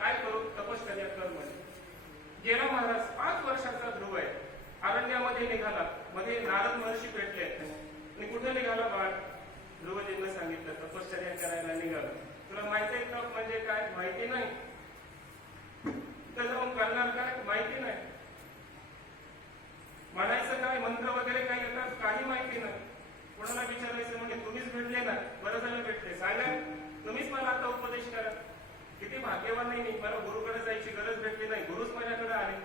काय करू तपश्चर्या कर म्हणे. गेला महाराज पाच वर्षाचा ध्रुव आहे. अरण्यामध्ये निघाला. मध्ये नारद महर्षी भेटले. आणि कुठे निघाला बाळ? ध्रुवजींना सांगितलं तपश्चर्या करायला निघाला. तुला माहिती आहे तप म्हणजे काय? माहिती नाही. तर जाऊन करणार काय? माहिती नाही. म्हणायचं काय? मंत्र वगैरे काय येतात? काही माहिती नाही. कोणाला विचारायचं म्हणजे तुम्हीच भेटले ना? बरं झालं भेटले. सांगा. तुम्हीच मला आता उपदेश करा. किती भाग्यवान नाही मी. मला गुरुकडे जायची गरज भेटली नाही. गुरुच माझ्याकडे आले.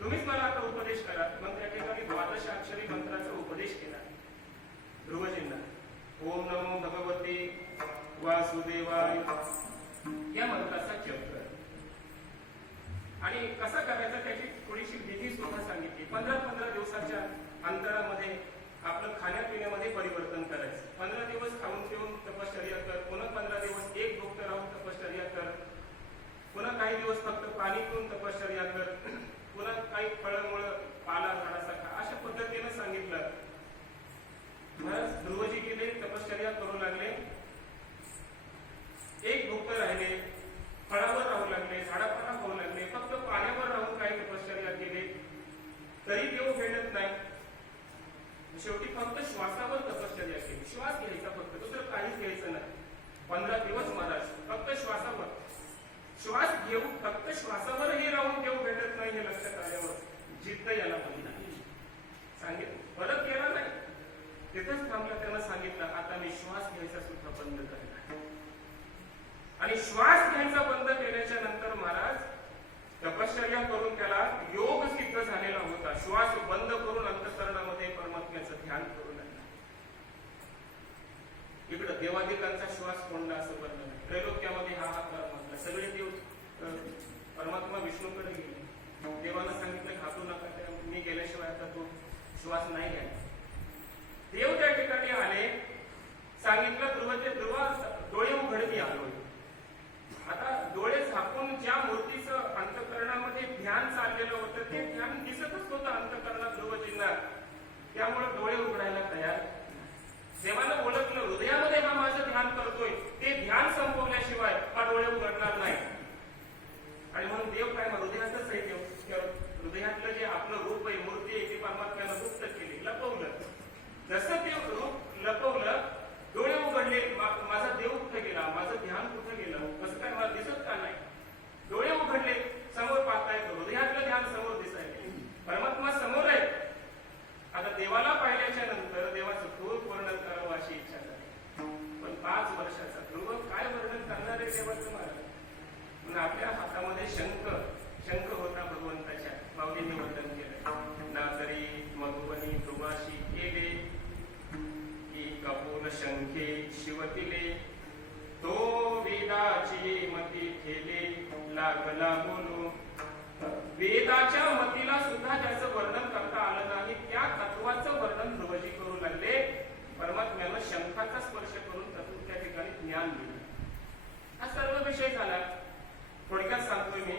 तुम्हीच मला आता उपदेश करा. मग त्या ठिकाणी द्वादश अक्षरी मंत्राचा उपदेश केला. ध्रुवजींना. ओम नमो भगवते वासुदेवाय. या मंत्राचा जप कर. आणि कसा करायचा त्याची थोडीशी विधी सुद्धा सांगितली. पंधरा पंधरा दिवसाच्या अंतरामध्ये आपलं खाण्यापिण्यामध्ये परिवर्तन करायचं. पंधरा दिवस खाऊन पिऊन तपश्चर्या कर पुन्हा पंधरा दिवस एक भुक्त राहून तपश्चर्या कर पुन्हा काही दिवस फक्त पाणी पिऊन तपश्चर्या कर पुन्हा काही फळमुळं पाला झाडासारखा खा अशा पद्धतीने सांगितलं. महाराज ध्रुवजी गेले तपश्चर्या करू लागले. एक भुक्त राहिले फळावर राहू लागले झाडापाला होऊ लागले फक्त पाण्यावर राहून काही तपश्चर्या केले. तरी देव भेटत नाही. शेवटी फक्त श्वासावर तपश्चर्या केली. श्वास घ्यायचा फक्त दुसरं काहीच घ्यायचं नाही. पंधरा दिवस महाराज फक्त श्वासावर. येऊ फक्त फक्त श्वासावरही राहून देऊ भेटत नाही हे लक्षात आल्यावर जिद्द याला बंद सांगितलं. परत गेला नाही. तिथंच थांबला त्याला सांगितलं आता मी श्वास घ्यायचा सुद्धा बंद करणार आणि श्वास घ्यायचा बंद केल्याच्यानंतर महाराज तपश्चर्या करून त्याला योग सिद्ध झालेला होता. श्वास बंद करून अंतकरणामध्ये परमात्म्याचं ध्यान करू लागला. इकडं देवादिकांचा श्वास कोंडा असं बनलं नाही. त्रैलोक्यामध्ये हा हा परमात्मा सगळे देव तर परमात्मा विष्णूकडे गेले. देवाला सांगितलं घासू नका त्या मी गेल्याशिवाय आता तो श्वास नाही घ्यायचा देव त्या ठिकाणी आले सांगितलं ध्रुवचे ध्रुव डोळे उघड मी आलोय आता डोळे झाकून ज्या मूर्तीचं अंतकरणामध्ये ध्यान चाललेलं होतं ते ध्यान दिसतच होतं अंतकरणात ध्रुवजींना त्यामुळे डोळे उघडायला तयार देवानं ओळखलं हृदयामध्ये हा माझं ध्यान करतोय ते ध्यान संपवल्याशिवाय हा डोळे उघडणार नाही आणि म्हणून देव काय मग हृदयातच आहे देव त्या हृदयातलं जे आपलं रूप आहे मूर्ती आहे ती परमात्म्यानं गुप्त केली लपवलं जसं ते रूप लपवलं डोळे उघडले मा- माझा देव कुठे गेला माझं ध्यान कुठे गेलं कसं काय मला दिसत का नाही डोळे उघडले समोर पाहता येतो हृदयातलं ध्यान समोर दिसायला परमात्मा समोर आहे आता देवाला पाहिल्याच्या नंतर देवाचं खूप वर्णन करावं अशी इच्छा झाली पण पाच वर्षाचा ध्रुव काय वर्णन करणार आहे देवाचं महाराज म्हणून आपल्या हातामध्ये शंख शंख होता भगवंताच्या माऊलींनी वर्णन केलं. नाचरी मधुबनी ध्रुवाशी केले की कपूर शंखे शिवतिले. तो वेदाची मती ठेले लागला बोलू वेदाच्या मतीला सुद्धा त्याचं वर्णन करता आलं नाही. त्या तत्वाचं वर्णन ध्रुवजी करू लागले. परमात्म्यानं शंखाचा स्पर्श करून तत्व त्या ठिकाणी ज्ञान दिलं हा सर्व विषय झाला. थोडक्यात सांगतोय मी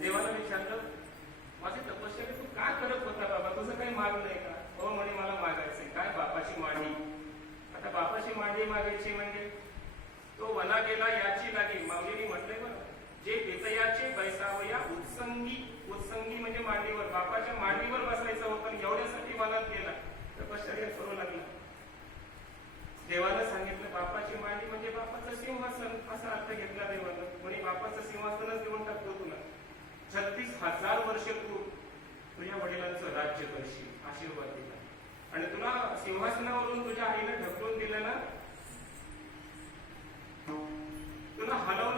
देवाला विचारलं माझी तपश्चर्या तू काय करत होता बाबा तुझं काही माग नाही का हो म्हणे मला मागायचंय काय बापाची मांडी आता बापाची मांडी मागायची म्हणजे मना वना गेला याची लागी माऊलीने म्हटलंय बरं. जे बेतयाचे बैसावया उत्संगी उत्संगी म्हणजे मांडीवर. बापाच्या मांडीवर बसायचं होतं एवढ्यासाठी वनात गेला. तर शरीर करू लागला. देवानं सांगितलं बापाची मांडी म्हणजे बापाचं सिंहासन. असा अर्थ घेतला देवानं. म्हणे बापाचं सिंहासनच देऊन टाकतो तुला. छत्तीस हजार वर्ष तू तुझ्या वडिलांचं राज्य करशील आशीर्वाद दिला. आणि तुला सिंहासनावरून तुझ्या आईने ढकलून दिलं ना ಹಲವು